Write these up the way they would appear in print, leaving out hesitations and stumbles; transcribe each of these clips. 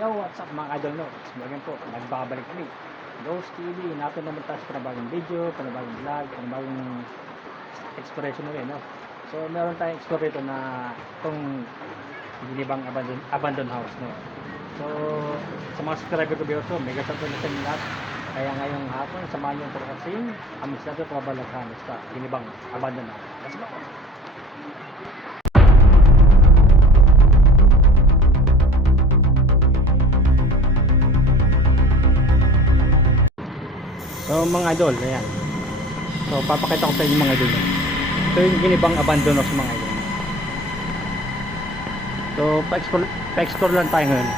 Yo, what's up mga idol no? Again po, nagbabalik kami. Ghost TV, natin naman tayo sa panibagong video, panibagong vlog, panibagong exploration ulit, no? So, meron tayong explore ito na itong ginibang abandoned house, no? So, sa mga subscriber ko video, mega shoutout na sa inyo lahat. Kaya ngayong hapon, samahan niyo po kasi amis natin pabalaghan sa ginibang abandoned house. Let's go! So mga idol, ayan. So papakita ko sa inyo mga idol. Ito yung ginibang abandoned house mga idol. So pa-explore lang tayo ngayon.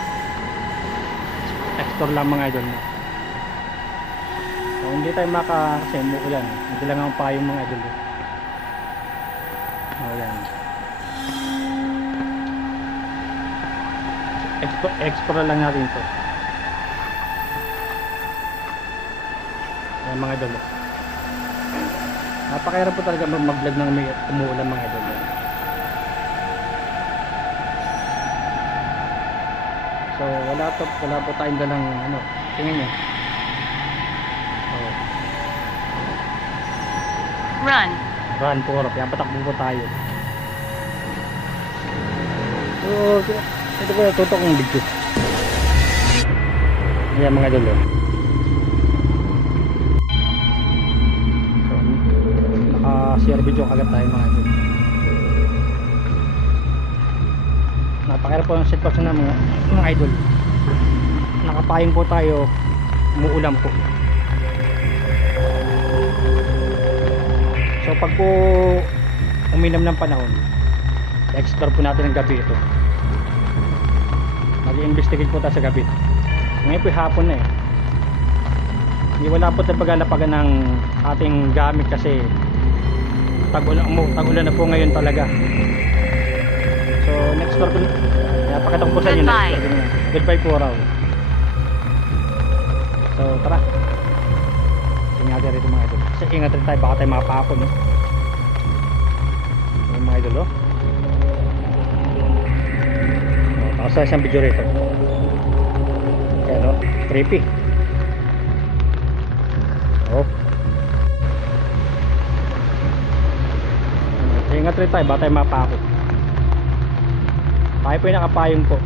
Explore lang mga idol. So hindi tayo kasi umuulan. Hindi lang ang payong mga idol. So ayan. Explore lang natin ito. Ayan mga idol. Napakahirap po talaga mag-vlog ng may umuulan mga idol. So wala po tayong dalang ano. Tingnan niyo. Oh. Run po. Kaya patakbo po tayo. So ito po tutok ng video. Ayan mga idol. Share video agad tayo mga idol. Napakahirap po ang sitwasyon ng mga idol. Nakapayong po tayo, umuulan po. So pag po uminam ng panahon, explore po natin ang gabi ito. Mag-investigate po tayo sa gabi. Ngayon po hapon na eh. Hindi wala po tayo pagalapagan ng ating gamit kasi tag-ulan na po ngayon talaga. So next door ko, napakita ko po sa inyo next door ko. Goodbye po raw. So tara, ingat rito mga idol kasi ingat rin tayo, baka tayo mapako no? Yung mga idol tapos sa isang video rito kaya no, creepy. Ingat rin tayo, baka tayo mapako. Tayo po yung nakapayong po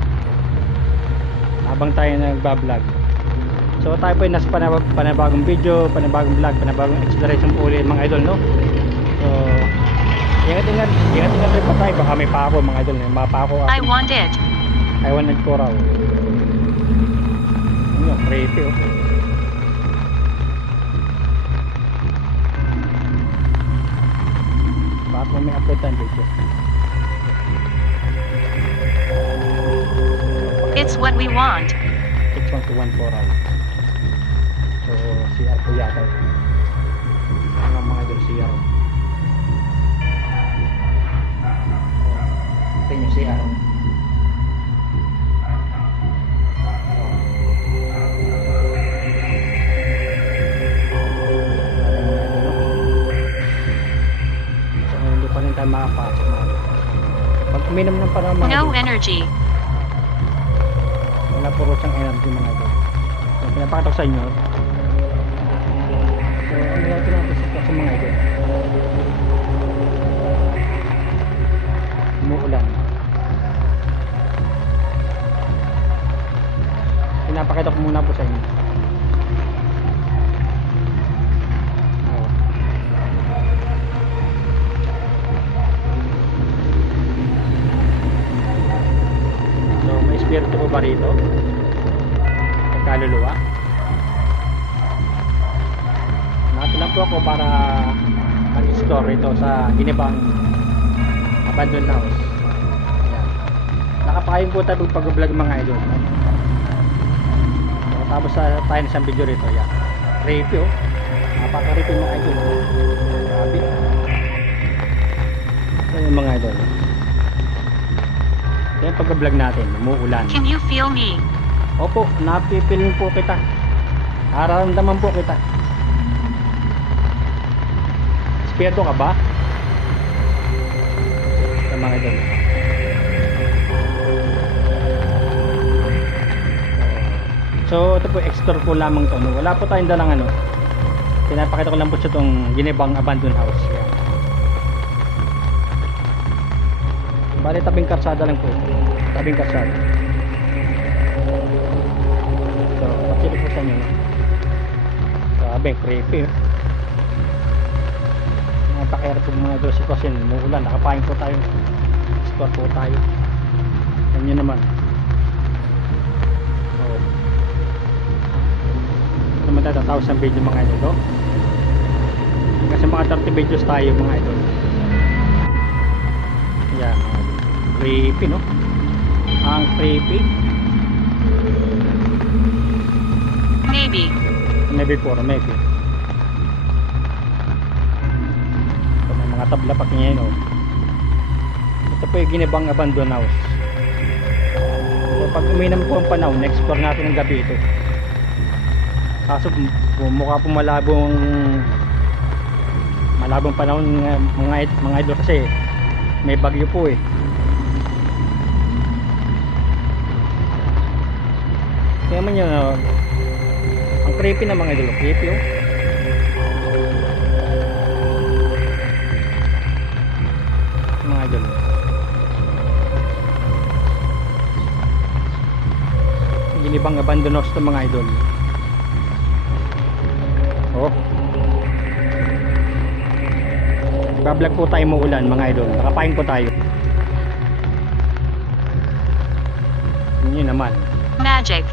habang tayo nagbablog. So tayo po yung nasa panibagong video, panibagong vlog, panibagong exploration po ulit mga idol no. So ingat rin po tayo, baka may pako mga idol. May mapako ako. I want it po raw. Ano yung creepy Bakit may upload tayo video? It's what we want. 61214 hours. So CR po yata. Ang mga idol CR. Ito yung CR. Tayo makapasok na pag uminom ng parang mga no energy. wala puro siyang energy mga idol. So pinapakita ko sa inyo. So ano natin sa mga idol, umuulan. Pinapakita ko muna po sa inyo. Espiritu po ba rito? Nagkaluluwa? Nato lang po ako para mag-explore rito sa ginibang abandoned house. Ayan. Nakapakain po tayo pag-vlog mga idol. So, tapos tayo na isang video rito. Ayan. Creepy napaka-creepy mga idol. Grabe. Ito yung mga idol. Yan pag-vlog natin, umuulan. Can you feel me? Opo, napipilin po kita. Nararamdaman po kita. Espiritu ka ba? Sa mga idol. So ito po, explore po lamang to, no? Wala po tayong dalang ano. Pinapakita ko lang po sa itong ginibang abandoned house. Yan. Bali, tabing karsada lang po ito. Tabing karsada. So, patsili po sa inyo, no? Sabi, creepy, no? Mga takera po mga idol, kasi umuulan, nakapain po tayo. Explore po tayo. Yan yun naman. Oh. Naman tayo, 1,000 video mga idol, no? Kasi mga 30 videos tayo mga idol. Yan, creepy, no? Ang creepy. Maybe. Maybe po, maybe. So, may mga tabla pati ngayon, oh. Ito po yung ginibang abandoned house. So pag uminam po ang panahon, explore natin ng gabi ito. Kaso mukha po malabong panahon mga idol, kasi may bagyo po eh. Kaya man yun, ang creepy na mga idol, creepy, oh. Mga idol, ginibang abandoned house ito mga idol. Oh, bablog po tayo muulan mga idol, nakapain po tayo. Yun naman, Magic.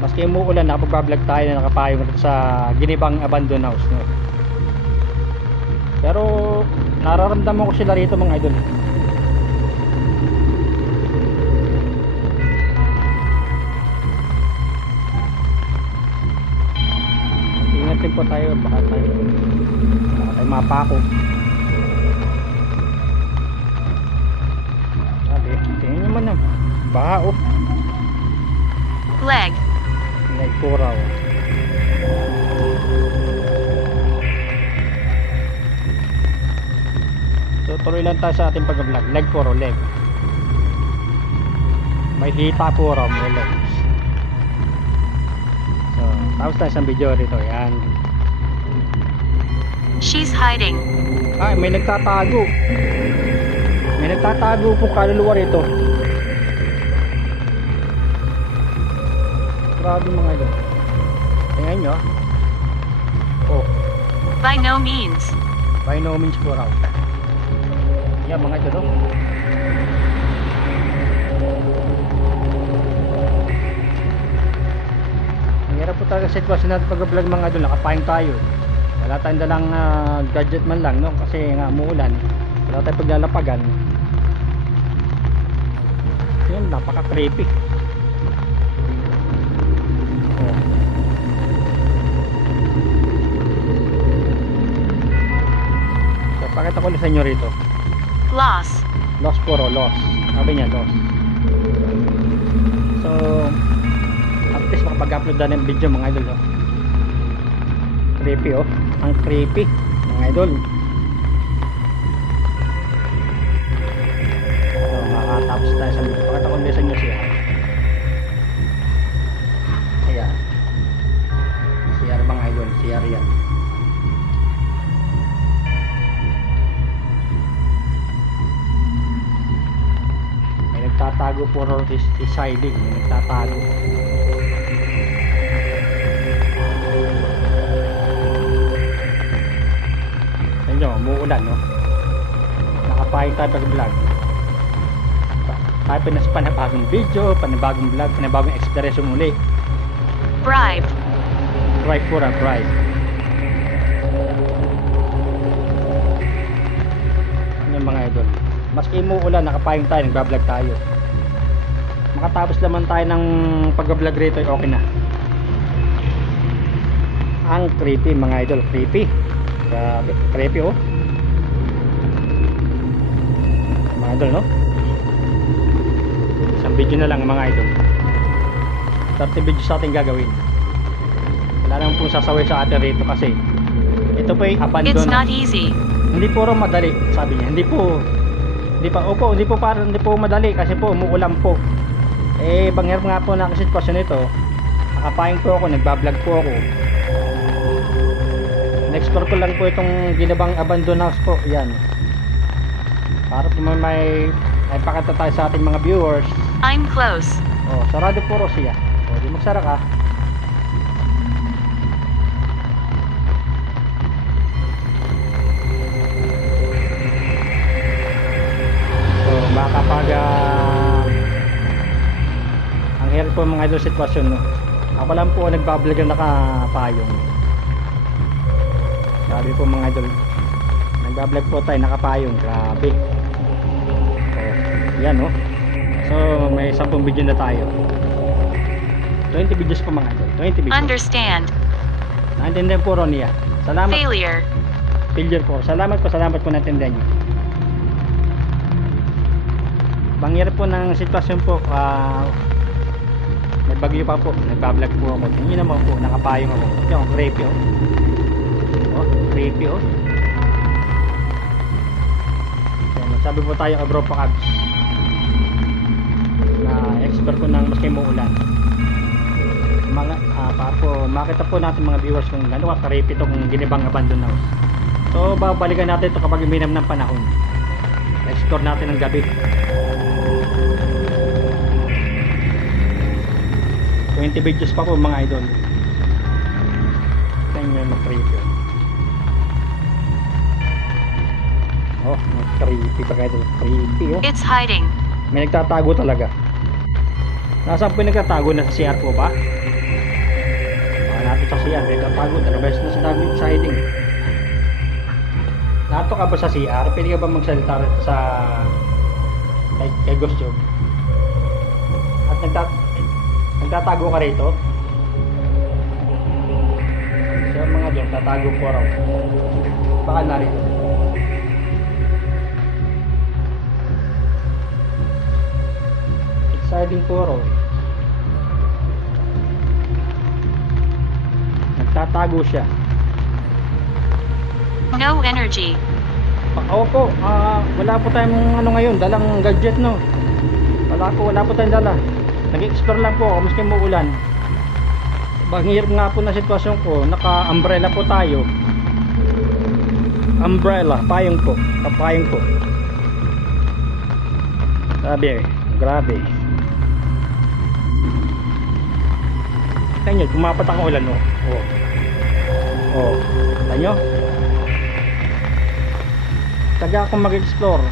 maski umuulan, nakapag-vlog tayo na nakapayong sa ginibang abandoned house, no? Pero nararamdaman ko sila rito mga idol. Ingat din po tayo, baka tayo mapako. Sabi, tingnan naman na baha, oh. Leg. Leg po raw. So tuloy lang tayo sa ating pag-vlog. Leg po raw, leg. May hita po raw, may legs. So tapos tayo sa video rito. Yan. She's hiding. Ay, may nagtatago. May nagtatago po kaluluwa rito. Grabe mga idol. Tingnan nyo. Oh, By no means. by no means po raw. Yan mga idol, oh. Ang hirap po talaga sitwasyon natin pag-vlog mga idol. Nakapain tayo. Wala tayong dalang gadget man lang, no? Kasi nga umuulan. Wala tayong paglalapagan. Yan, napaka-creepy. Oh. So, pakita ko ulit sa inyo rito. Loss. Loss puro, loss. Sabi niya, loss. So, at least makapag-upload na ng video mga idol, oh. Creepy, oh. Ang creepy mga idol. So, makakatapos tayo sa video. Pakita ko ulit sa inyo siya. Ayan. CR mga idol, CR yan. May nagtatago puro is hiding. May nagtatago. Sa inyo, umuulan, no? Nakapahin tayo pag-vlog. Tayo panabagong video, panabagong vlog, panabagong exploration muli. Bribe. Bribe po ra, bribe. Yan mga idol. Maski umuulan, nakapayong tayo, nagbablog tayo. Makatapos naman tayo ng pag-vlog rito, okay na. Ang creepy mga idol, creepy. Grabe, creepy, oh. Mga idol, no? Isang video na lang mga idol. 30 videos sa ating gagawin. Wala naman pong sasaway sa atin rito kasi ito po ay It's abandoned. not easy. Hindi po rin madali, sabi niya. Hindi po madali kasi po umuulan po. Banghirap nga po na sitwasyon nito. Nakapayong po ako, nagbablog po ako. Next-explore ko lang po itong ginabang abandoned house po. Yan. Para po may pakita tayo sa ating mga viewers. I'm close. Oh, sarado po siya. Oh, di magsara ka. So, makakapag ang hirap po mga idol sitwasyon, no. Ako lang po nagbablog na nakapayong. Sabi po mga idol, nagbablog po tayo nakapayong. Grabe. Oh, yan, no. So, may 10 video na tayo. 20 videos po mga idol. 20 videos. Understand. Naintindihan po Ronia. Salamat. Failure. Failure po. Salamat po naintindihan niyo. Banghirap po ng sitwasyon po. May bagyo pa po. Nagbablog po ako. Tingin naman po. Nakapayong ako. Yung creepy oh. Oh, creepy oh. So, sabi po tayo abro pa kabs. Na expert po ng maski muulan. Mga para po makita po natin mga viewers kung gaano ka-creepy itong ginibang abandoned house. So babalikan natin ito kapag uminam ng panahon. Explore natin ng gabi. 20 videos pa po mga idol. Tingnan mo creepy. Oh, creepy pa kayo. Creepy oh. It's hiding. May nagtatago talaga. Nasaan po yung nagtatago? Nasa CR po ba? Baka natin sa CR. May nagtatago. Dalawang beses na sinabi sa hiding. Nato ka ba sa CR? Pwede ka ba magsalita sa kay Ghost Job? At nagtatago ka rito? So mga doon, tatago po raw. Baka narito. Exciting po raw. Nagtatago siya. No energy. Opo, wala po tayong ano ngayon, dalang gadget no. Wala po tayong dala. Nag-explore lang po ako maski muulan. Banghirap nga po na sitwasyon ko, naka-umbrella po tayo. Umbrella, payong po, kapayong po. Grabe. Kanya, gumapat ang ulan no. Oh. Tanyo. Taga akong mag-explore.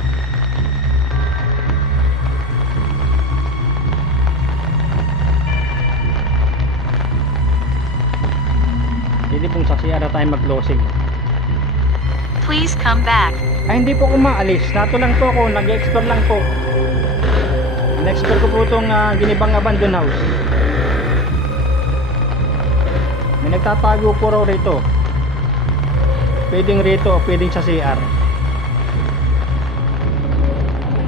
Hindi pong saksiya na tayo mag-closing. Please come back. Ay hindi po ako maalis. Nato lang po ako. Nag-explore lang po. Na-explore ko po itong ginibang abandoned house. May nagtatago po raw rito. Pwedeng rito o pwedeng sa CR.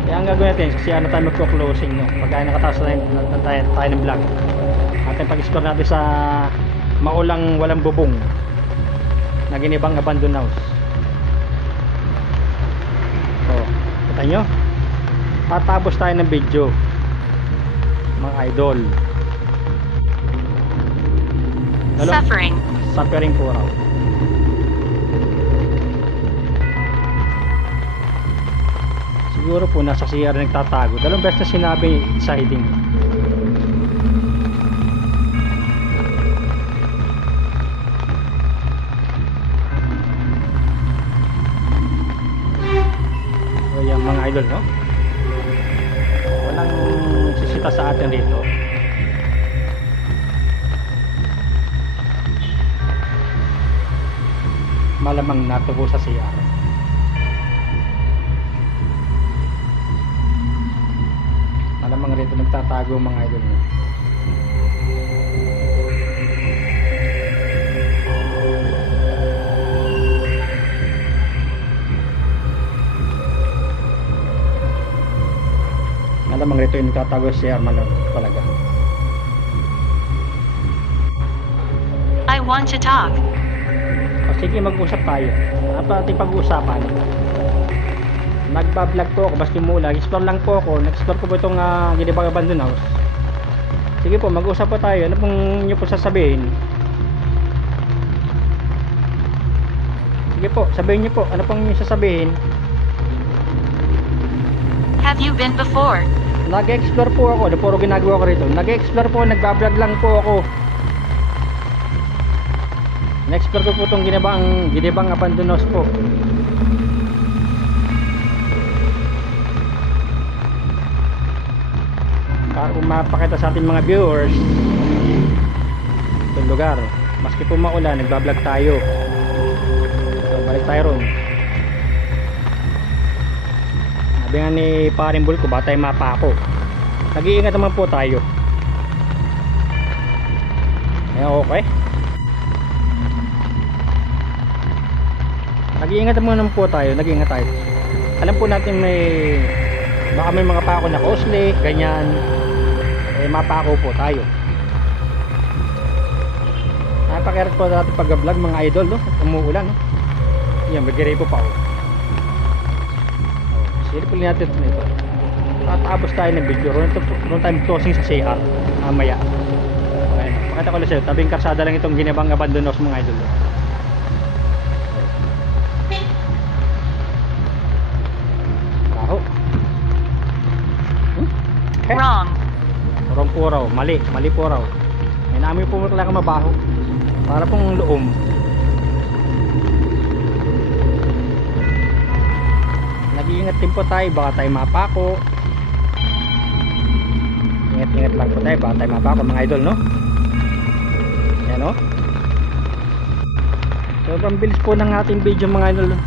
Kaya ang gagawin natin, kasi ano tayo magpo-closing no? Pagka nakataas tayo ng vlog. Atin pag-explore natin sa maulang walang bubong na ginibang abandoned house. So, kita nyo? Tatapos tayo ng video mga idol. Suffering po raw. Siguro po nasa CR nagtatago. Dalawang beses na sinabi sa hiding. So yan mga idol no. Walang sisita sa atin dito. Malamang natubo sa CR. Malamang rito nagtatago mga idol mo. Malamang rito yung nagtatago sa CR talaga. I want to talk. O sige, mag-usap tayo. Ano pa ating pag-uusapan? Nagbablog po ako, baski mula. Explore lang po ako. Nag-explore ko po itong ginibang abandoned house. Sige po, mag-usap po tayo. Ano pong inyo po sasabihin? Sige po, sabihin niyo po. Ano pong inyo sasabihin? Have you been before? Nag-explore po ako. Ano puro ginagawa ko rito? Nag-explore po, nagbablog lang po ako. Na-explore ko po itong ginibang abandonos po. Para kung mapakita sa ating mga viewers itong lugar. Maski po maulan, nagbablog tayo. So, balik tayo ron. Sabi nga ni Paring Bulko, batay mapa ako. Nag-iingat naman po tayo. Okay. Nag-iingat naman po tayo. Nag-iingat tayo. Alam po natin baka may mga pako na costly, ganyan. Mapako po tayo. Napakirap po natin pag-vlog mga idol, no? Umuulan, no? Yan, magigay po pa ako. Silipin natin ito. Tatapos tayo ng video. Roon tayo closing sa CR mamaya. Okay, pakita ko lang sa'yo. Tabing karsada lang itong ginibang abandonos mga idol. Baho. Wrong. Wrong po raw. Mali po raw. May namin po talaga mabaho. Para pong loom. Nag-iingat din po tayo. Baka tayo mapako. Ingat-ingat lang po tayo. Baka tayo mapako mga idol, no? Yan, no? Sobrang bilis po ng ating video mga idol.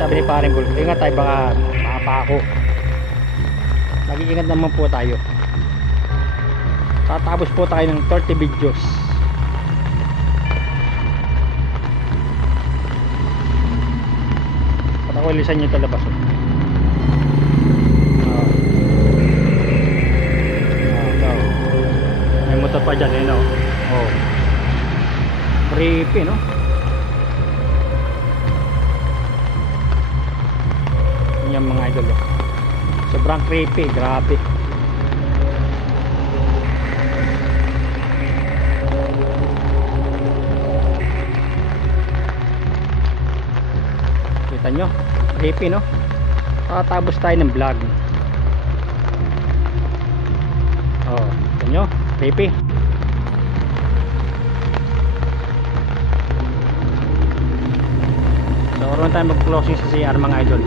Sabi ni Paring Bulko, ingat tayo baka makapako. Nag-iingat naman po tayo. Tatapos po tayo ng 30 videos. Patakulisan nyo ito labas. May motor pa dyan, no? Oh. Creepy, no? Yan mga idol, sobrang creepy, grabe. Kita nyo, creepy, no? Tatapos tayo ng vlog. Oh, kita nyo, creepy. So oras tayo mag closing sa CR mga idol.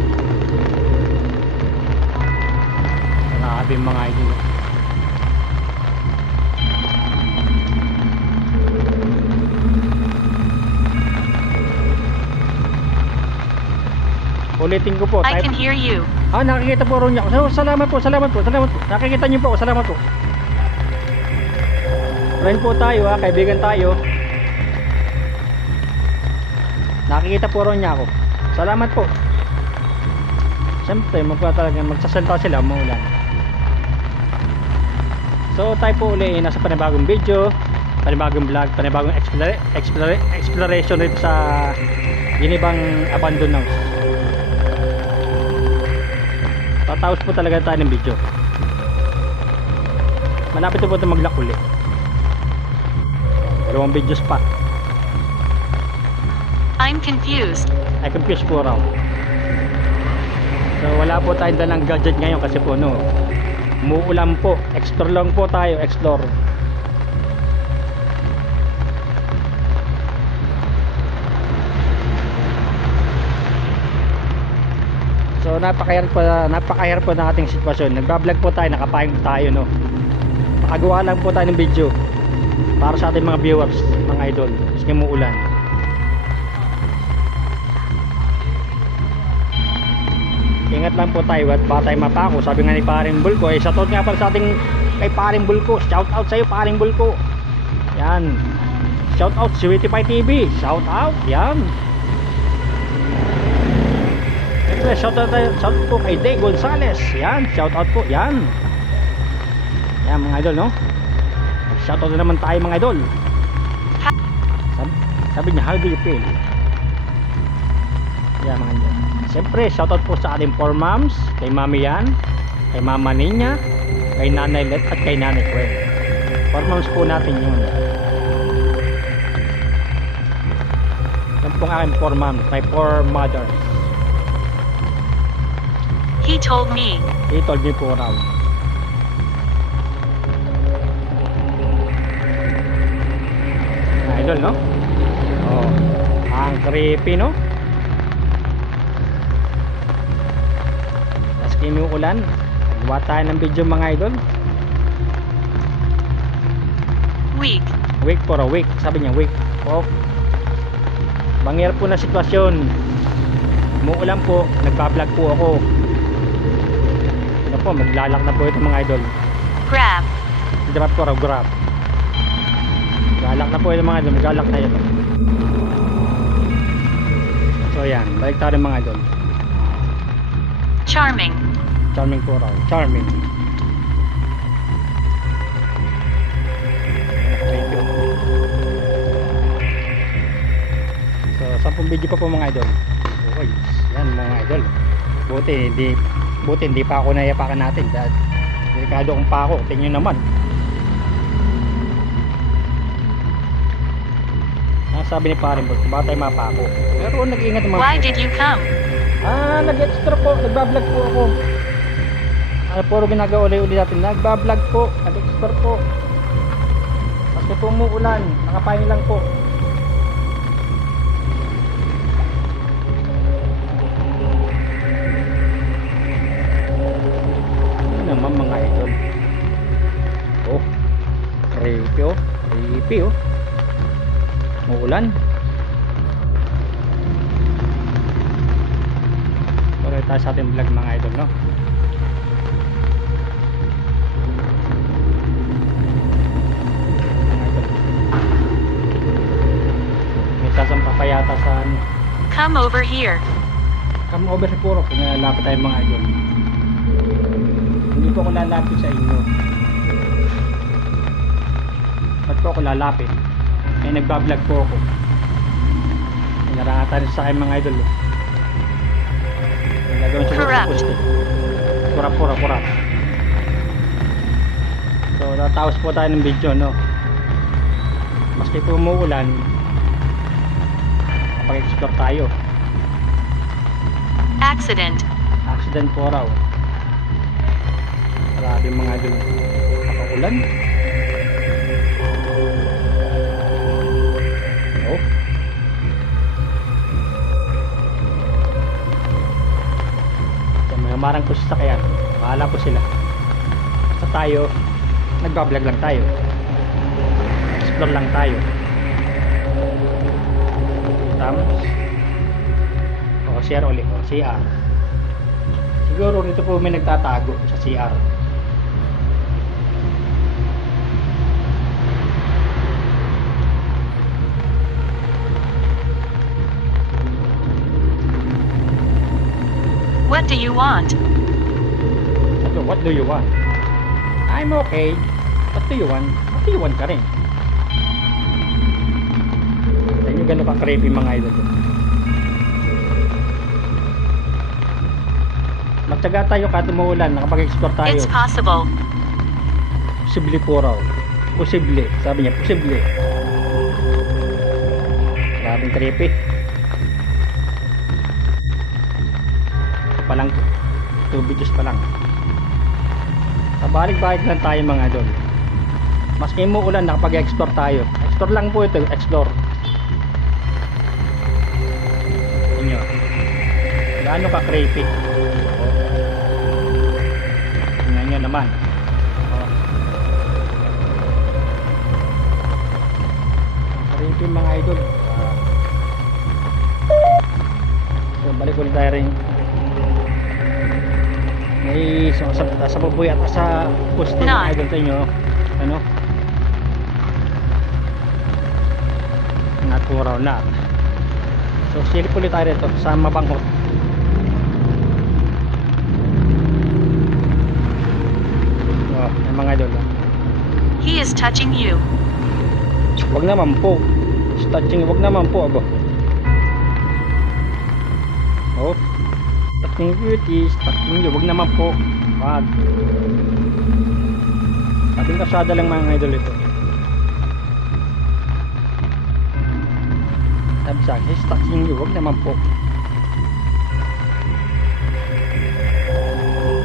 Grabe mga idol. Ulitin ko po. I can hear you. Nakikita po rin niya. Salamat po. Nakikita niyo po. Salamat po. Friend po tayo, kaibigan tayo. Nakikita po rin niya ako. Salamat po. Siyempre, magsasalita sila, maulan. So tayo po uli nasa panibagong video, panibagong vlog, panibagong exploration dito sa ginibang abandonos. Tatapos po talaga tayo ng video. Malapit na po ito mag-lock uli. Dalawang videos pa. I'm confused. Ay, confused po raw. So wala po tayong dalang gadget ngayon kasi po no, umuulan po. Explore lang po tayo, explore. So napakahirap po ng ating sitwasyon. Nagba-vlog po tayo, nakapayong tayo no. Makagawa lang po tayo ng video para sa ating mga viewers, mga idol. Kasi umuulan. Ingat lang po tayo at baka tayo mapako. Sabi nga ni Paring Bulko, shoutout nga pala sa ating kay Paring Bulko. Shoutout sa iyo Paring Bulko. Yan. Shoutout si Witty Pie TV. Shoutout. Yan. Shoutout po kay Day Gonzales. Yan. Shoutout po. Yan. Yan mga idol, no? Shoutout na naman tayo mga idol. Sabi niya, how do you feel? Yan mga idol. Siyempre, shoutout po sa ating 4 moms, kay Mami Yan, kay Mama Ninya, kay Nanay Let at kay Nanay Gwen. 4 moms po natin yun. Yan pong aking 4 moms, my 4 mothers. He told me. He told me po raw. Mga idol, no? Oh, ang creepy, no? Tapos kinuulan. Gawa tayo ng video mga idol. Weak. Week for a week. Sabi niya week. Oh. Bangir po na sitwasyon. Umuulan po. Nagpa-vlog po ako. Ano po, maglalak na po ito mga idol. Grab. Grab po raw, grab. Maglalak na po ito mga idol. Maglalak na ito. So yan, balik tayo mga idol. Charming. Charming po raw. Charming. Thank you. So, 10 video pa po mga idol. Okay, yan mga idol. Buti hindi pa ako nayapakan natin. Dahil delikado kong pa ako. Tingnan naman. Ang sabi ni Paring Bert, baka tayo mapako. Pero nag-iingat mga Why did you come? nag-extra po. Nagbablog po ako. Puro ginagawa uli natin. Nagbablog po. Nag-extra po. Kasi po umuulan. Nakapain lang po. Ano naman mga idol. Oh. Creepy oh. Creepy oh. Umuulan. Puro tayo sa ating vlog mga idol, no? May papayata sa Come over here. come over puro kung lalapit tayo mga idol. Hindi po ako lalapit sa inyo. Ba't po ako lalapit? May nagbablog po ako. May narangatan sa akin mga idol. May gagawin sa Corrupt. poste. Pura. So natapos po tayo ng video, no? Maski po umuulan, kapag-explore tayo. Accident. Accident po raw. Grabe mga idol. Kapag-ulan. Oh. So, may marang po sa sakyan. Bahala po sila. Sa tayo, nagbablog lang tayo. Explore lang tayo. Tapos CR ulit. CR. Siguro dito po may nagtatago sa CR. What do you want? So, what do you want? I'm okay. What do you want? What do you want ka rin? Tignan nyo gano'n ka-creepy mga idol. Magtyaga tayo kahit umuulan. Nakapag-explore tayo. It's possible. Posible po raw. Posible. Sabi niya, posible. Grabing creepy. Pa lang 2 videos pa lang. Pabalik-balik lang tayo mga idol. Maski umuulan, nakapag-explore tayo. Explore lang po ito, explore. Inyo. Gaano ka creepy. Tingnan nyo naman. Creepy mga idol. So balik ulit tayo rin. May sa baboy at sa poste mga idol sa inyo. Ano? Natural na. So silip ulit tayo rito sa mabanghot. Oh, yung mga idol. He is touching you. Wag naman po. Touching, wag naman po abo. Oh. Tatlong beauties, tatlong yun. Huwag naman po. Wag. Tabing kasada lang mga idol ito. Sabi sa akin, tatlong yun. Huwag naman po.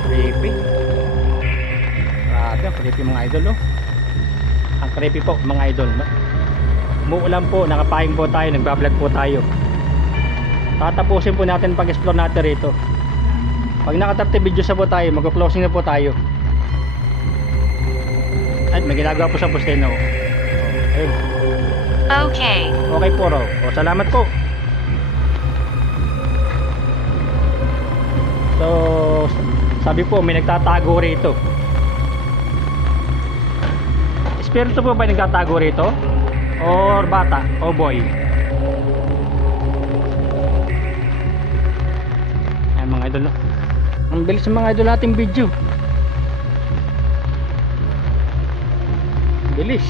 Creepy. Grabe, ang creepy mga idol, no? Ang creepy po mga idol, no? Umuulan po, nakapahing po tayo, nagbablog po tayo. Tatapusin po natin pag-explore natin rito. Pag naka 30 videos na po tayo, mag-closing na po tayo. At may ginagawa po sa posteno. Ayun. Okay. Okay po raw. O, salamat po. So, sabi po, may nagtatago rito. Espiritu po ba yung nagtatago rito? Or bata? O boy? Ay mga idol, no? Ang bilis ng mga idol nating video. Bilis.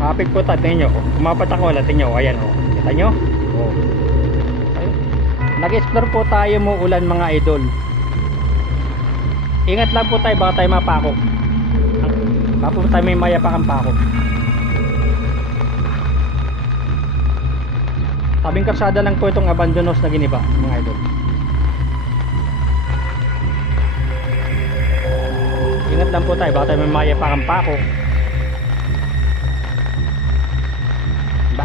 Kapit po tayo, tingnan nyo. Kumapat ako, wala, tingnan nyo. Ayan, oh. Kita nyo? Oh. Nag-explore po tayo mo ulan mga idol. Ingat lang po tayo, baka tayo mapako. Baka po tayo may mayapakang pako. Tabing karsada lang po itong abandonos na giniba mga idol. Ingat lang po tayo, baka tayo may mayapakang pako.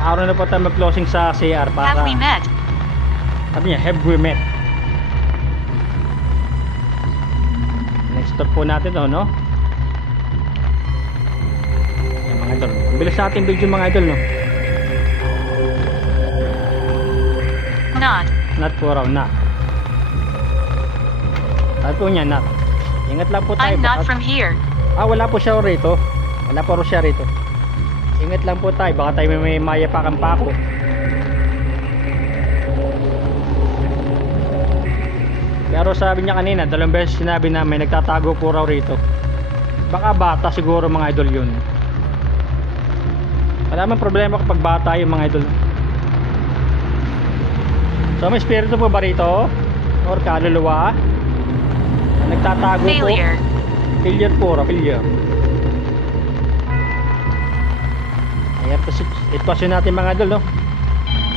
Araw na po tayo mag-closing sa CR para... Have we met? Sabi niya, have we met? Next stop po natin to, no? Ayan, mga idol. Ang bilis natin video mga idol, no? Not. Not po raw, not. Sabi po niya, not. Ingat lang po tayo. I'm not baka- from here. wala po siya rito. Wala po siya rito. Ingat lang po tayo, baka tayo may mayapakang pako. Pero sabi niya kanina, 2 beses sinabi na may nagtatago po raw rito. Baka bata siguro mga idol yun. Wala man problema kapag bata yung mga idol. So may espiritu po ba rito? Or kaluluwa? Nagtatago po. Failure. Failure po raw, failure. Ayan po sitwasyon natin mga idol, no?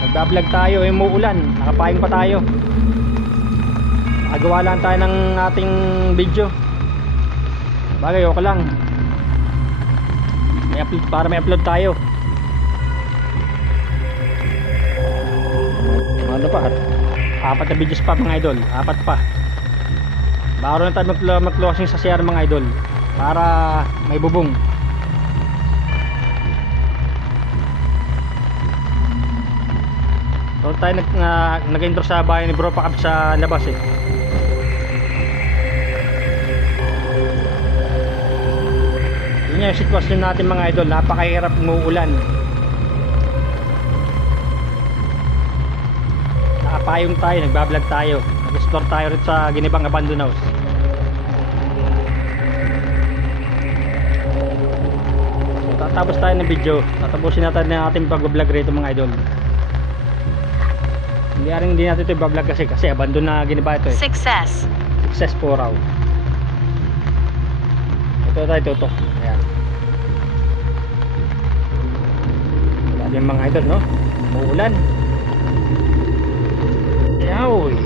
Nagbablog tayo, umuulan, nakapahing pa tayo. Nakagawa lang tayo ng ating video. Bagay, okay lang. May upload, para may upload tayo. Ano pa? 4 na videos pa mga idol, 4 pa. Bago na tayo mag-closing sa CR mga idol para may bubong. So tayo nag-intro sa bahay ni Bro Pakap sa labas eh. Yun yung sitwasyon natin mga idol, napakahirap umuulan. Nakapayong tayo, nagbablog tayo, nag-explore tayo rin sa ginibang abandoned house. So tatapos tayo ng video, tatapusin natin ang ating pag-vlog rito mga idol. Hindi natin ito i-vlog kasi abandon na giniba ito eh. Success. Success po raw. Ito tayo tutok. Ayan. Wala din mga idol, no? Muulan. Yaoy.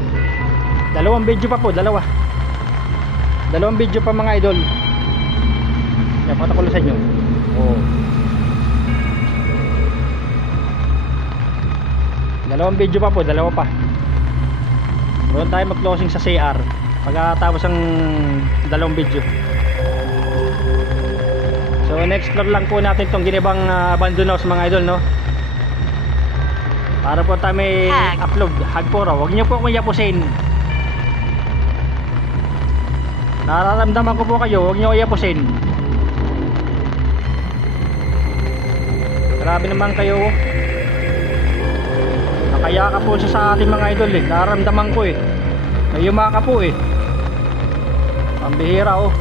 2 video pa po, 2 video pa mga idol. Yan, pakita ko lang sa inyo. Oh. 2 video pa po, 2 pa. Doon tayo mag-closing sa CR pagkatapos ang 2 video. So next explore lang po natin itong ginibang abandoned house mga idol, no? Para po tayo may upload. Hag po raw, huwag niyo po akong yapusin. Nararamdaman ko po kayo, huwag niyo ako yapusin. Grabe naman kayo. Nakaya ka po siya sa ating mga idol eh. Nararamdaman ko eh. Nayuma ka po eh. Pambihira oh.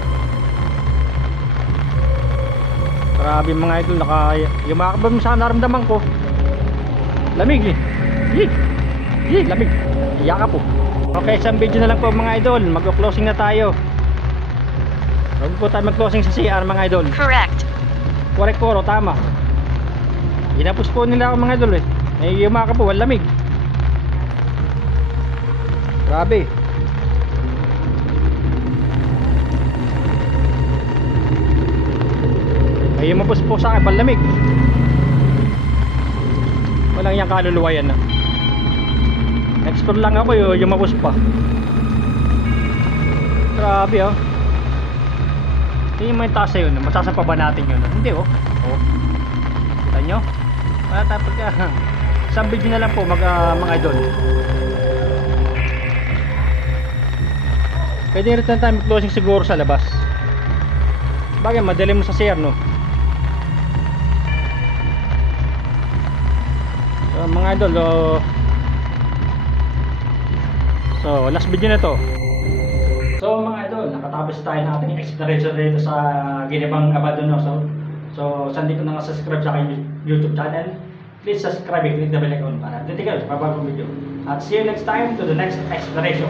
Grabe mga idol, yumakap ba sa naramdaman ko? Lamig eh. Lamig. Iyaka po. Okay, isang video na lang po mga idol. Mag-closing na tayo. Bago po tayo mag-closing sa CR mga idol. Correct. Correct po, tama. Inapos po nila ako mga idol eh. Yumakap po, ang lamig. Grabe. Ay yumapos po sa akin, palamig. Walang yung kaluluwa yan na. Explore lang ako, yumapos pa. Grabe oh. Hindi yung may tasa yun, masasapa ba natin yun? Hindi oh. Kita nyo? Wala tayo pagka isang video na lang po mga idol. Pwede rin tayo mag-closing siguro sa labas. Bagay madali mo sa CR no. So mga idol so last video na to. So mga idol, nakatapos tayo ng ating exploration dito sa Ginebang Abandonoso. So saan di ko na subscribe sa aking YouTube channel, please subscribe and click the bell icon para update kayo sa bagong video. At see you next time to the next exploration.